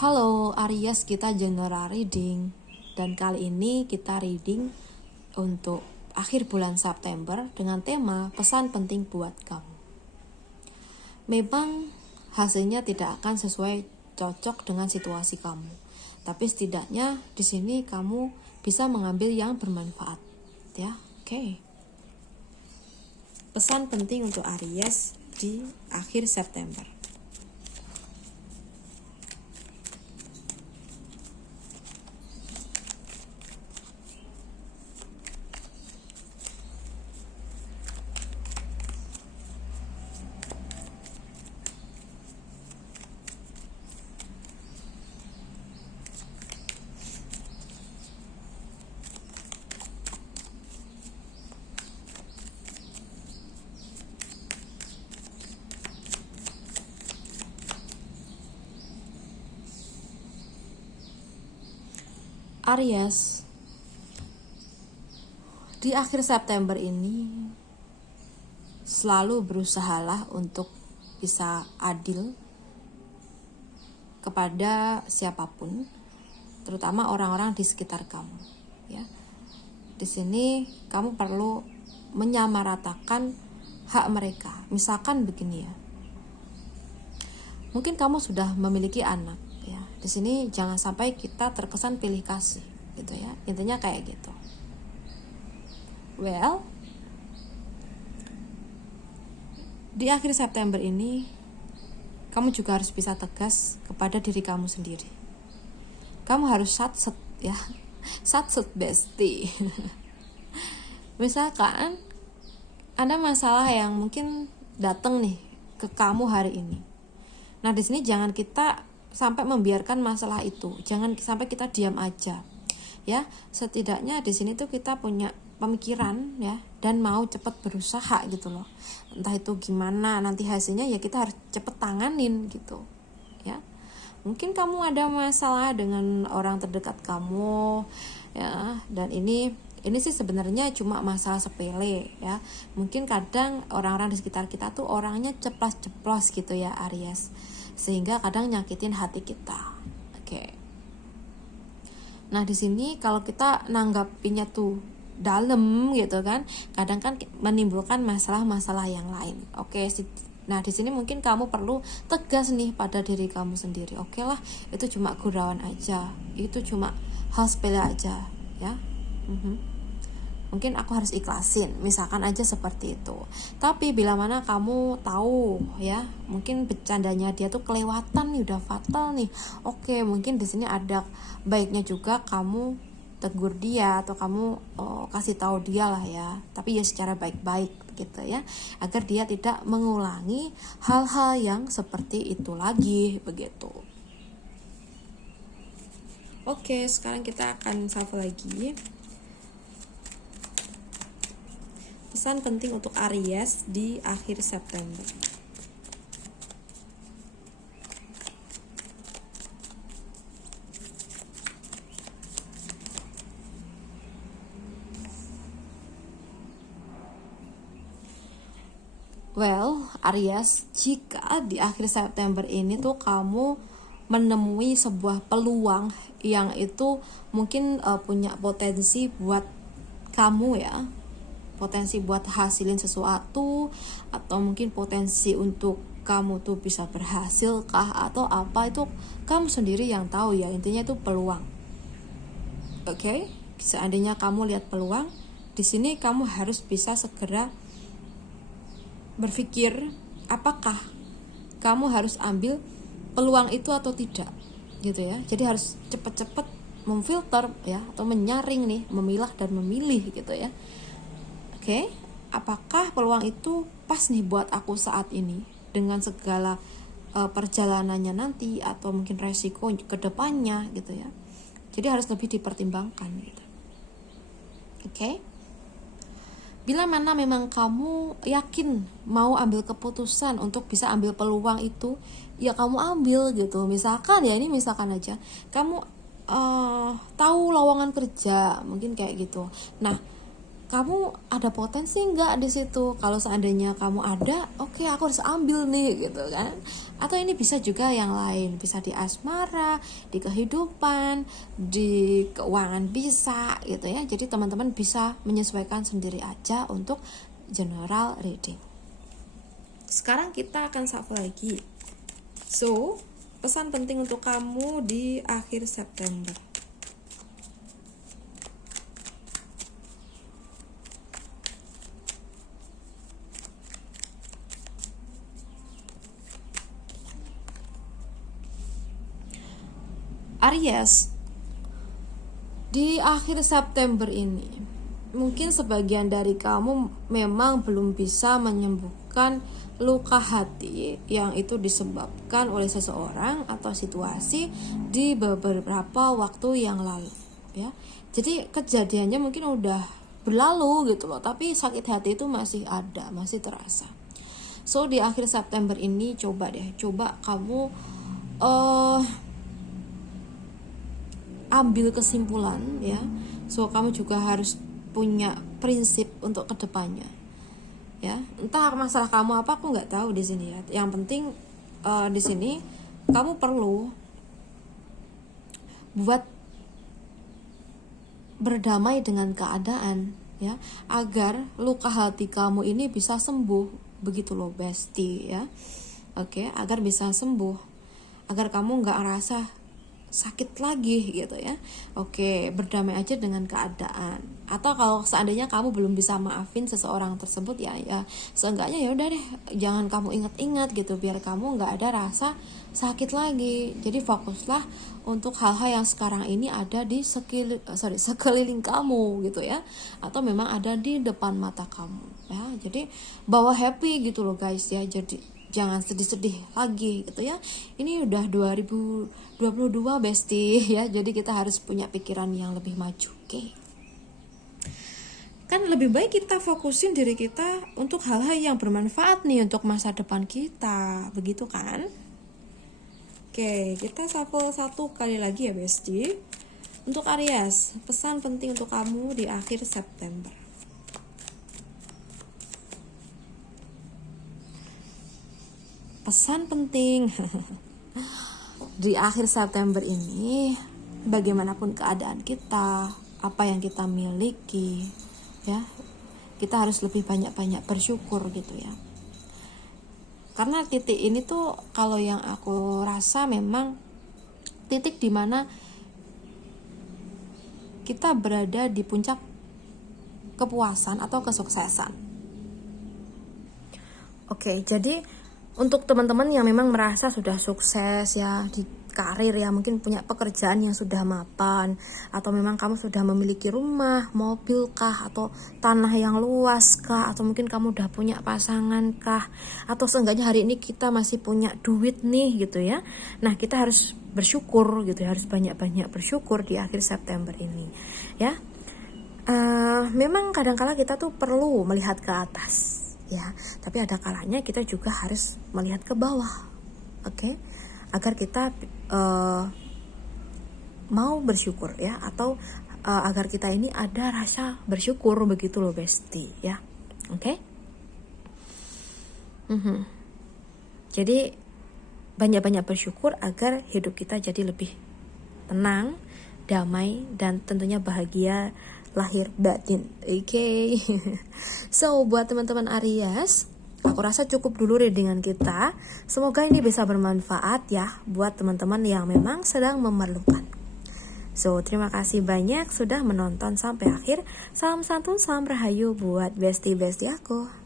Halo Aries, kita general reading. Dan kali ini kita reading untuk akhir bulan September dengan tema pesan penting buat kamu. Memang hasilnya tidak akan sesuai cocok dengan situasi kamu. Tapi setidaknya di sini kamu bisa mengambil yang bermanfaat, ya. Oke. Pesan penting untuk Aries di akhir September. Aries, di akhir September ini selalu berusahalah untuk bisa adil kepada siapapun, terutama orang-orang di sekitar kamu. Ya, di sini kamu perlu menyamaratakan hak mereka. Misalkan begini ya, mungkin kamu sudah memiliki anak. Ya, di sini jangan sampai kita terkesan pilih kasih, gitu ya. Intinya kayak gitu. Well, di akhir September ini kamu juga harus bisa tegas kepada diri kamu sendiri. Kamu harus satset ya, satset bestie. Misalkan ada masalah yang mungkin datang nih ke kamu hari ini. Nah, di sini jangan kita sampai membiarkan masalah itu. Jangan sampai kita diam aja. Ya, setidaknya di sini tuh kita punya pemikiran ya dan mau cepat berusaha gitu loh. Entah itu gimana nanti hasilnya, ya kita harus cepet tanganin gitu. Ya. Mungkin kamu ada masalah dengan orang terdekat kamu ya, dan ini sih sebenarnya cuma masalah sepele ya. Mungkin kadang orang-orang di sekitar kita tuh orangnya ceplas-ceplos gitu ya Aries, sehingga kadang nyakitin hati kita. Oke. Nah, di sini kalau kita nanggapinnya tuh dalam gitu kan, kadang kan menimbulkan masalah-masalah yang lain. Oke, nah di sini mungkin kamu perlu tegas nih pada diri kamu sendiri. Oke lah, itu cuma gurauan aja, itu cuma hal sepele aja ya. Mungkin aku harus ikhlasin, misalkan aja seperti itu. Tapi bila mana kamu tahu ya, mungkin bercandanya dia tuh kelewatan nih, udah fatal nih. Oke, mungkin di sini ada baiknya juga kamu tegur dia atau kamu kasih tahu dia lah ya. Tapi ya secara baik-baik gitu ya, agar dia tidak mengulangi hal-hal yang seperti itu lagi begitu. Oke, sekarang kita akan shuffle lagi. Pesan penting untuk Aries di akhir September. Well, Aries, jika di akhir September ini tuh kamu menemui sebuah peluang yang itu mungkin punya potensi buat kamu ya, potensi buat hasilin sesuatu, atau mungkin potensi untuk kamu tuh bisa berhasil kah atau apa, itu kamu sendiri yang tahu ya. Intinya itu peluang. Oke, seandainya kamu lihat peluang di sini, kamu harus bisa segera berpikir apakah kamu harus ambil peluang itu atau tidak gitu ya. Jadi harus cepat-cepat memfilter ya, atau menyaring nih, memilah dan memilih gitu ya. Oke, apakah peluang itu pas nih buat aku saat ini dengan segala perjalanannya nanti, atau mungkin resiko ke depannya gitu ya. Jadi harus lebih dipertimbangkan gitu. Oke. Bila mana memang kamu yakin mau ambil keputusan untuk bisa ambil peluang itu, ya kamu ambil gitu. Misalkan ya, ini misalkan aja kamu tahu lowongan kerja, mungkin kayak gitu. Nah, kamu ada potensi nggak di situ? Kalau seandainya kamu ada, oke, aku harus ambil nih gitu kan. Atau ini bisa juga yang lain, bisa di asmara, di kehidupan, di keuangan bisa gitu ya. Jadi teman-teman bisa menyesuaikan sendiri aja untuk general reading. Sekarang kita akan shuffle lagi. So, pesan penting untuk kamu di akhir September. Aries, di akhir September ini mungkin sebagian dari kamu memang belum bisa menyembuhkan luka hati yang itu disebabkan oleh seseorang atau situasi di beberapa waktu yang lalu ya. Jadi kejadiannya mungkin udah berlalu gitu loh, tapi sakit hati itu masih ada, masih terasa. So di akhir September ini coba kamu ambil kesimpulan ya. So kamu juga harus punya prinsip untuk kedepannya ya. Entah masalah kamu apa, aku nggak tahu di sini ya. Yang penting di sini kamu perlu buat berdamai dengan keadaan ya, agar luka hati kamu ini bisa sembuh, begitu loh bestie ya. Oke, agar bisa sembuh, agar kamu nggak ngerasa sakit lagi gitu ya. Oke, berdamai aja dengan keadaan. Atau kalau seandainya kamu belum bisa maafin seseorang tersebut ya seenggaknya ya udah deh, jangan kamu ingat-ingat gitu, biar kamu nggak ada rasa sakit lagi. Jadi fokuslah untuk hal-hal yang sekarang ini ada di sekeliling kamu gitu ya, atau memang ada di depan mata kamu ya. Jadi bawa happy gitu loh guys ya. Jadi jangan sedih-sedih lagi gitu ya. Ini udah 2022 bestie ya. Jadi kita harus punya pikiran yang lebih maju. Oke. Kan lebih baik kita fokusin diri kita untuk hal-hal yang bermanfaat nih untuk masa depan kita. Begitu kan? Oke, kita shuffle satu kali lagi ya bestie. Untuk Aries, pesan penting untuk kamu di akhir September. Pesan penting di akhir September ini, bagaimanapun keadaan kita, apa yang kita miliki ya, kita harus lebih banyak-banyak bersyukur gitu ya. Karena titik ini tuh kalau yang aku rasa memang titik dimana kita berada di puncak kepuasan atau kesuksesan. Oke, jadi untuk teman-teman yang memang merasa sudah sukses ya di karir ya, mungkin punya pekerjaan yang sudah mapan, atau memang kamu sudah memiliki rumah, mobil kah, atau tanah yang luas kah, atau mungkin kamu udah punya pasangan kah, atau seenggaknya hari ini kita masih punya duit nih gitu ya. Nah kita harus bersyukur gitu ya, harus banyak-banyak bersyukur di akhir September ini ya. Memang kadang-kala kita tuh perlu melihat ke atas ya, tapi ada kalanya kita juga harus melihat ke bawah, oke? Agar kita mau bersyukur ya, atau agar kita ini ada rasa bersyukur, begitu loh bestie ya, oke? Jadi banyak-banyak bersyukur agar hidup kita jadi lebih tenang, damai, dan tentunya bahagia lahir batin. Oke. So buat teman-teman Aries, aku rasa cukup dulu readingan kita. Semoga ini bisa bermanfaat ya buat teman-teman yang memang sedang memerlukan. So terima kasih banyak sudah menonton sampai akhir. Salam santun, salam rahayu buat bestie-bestie aku.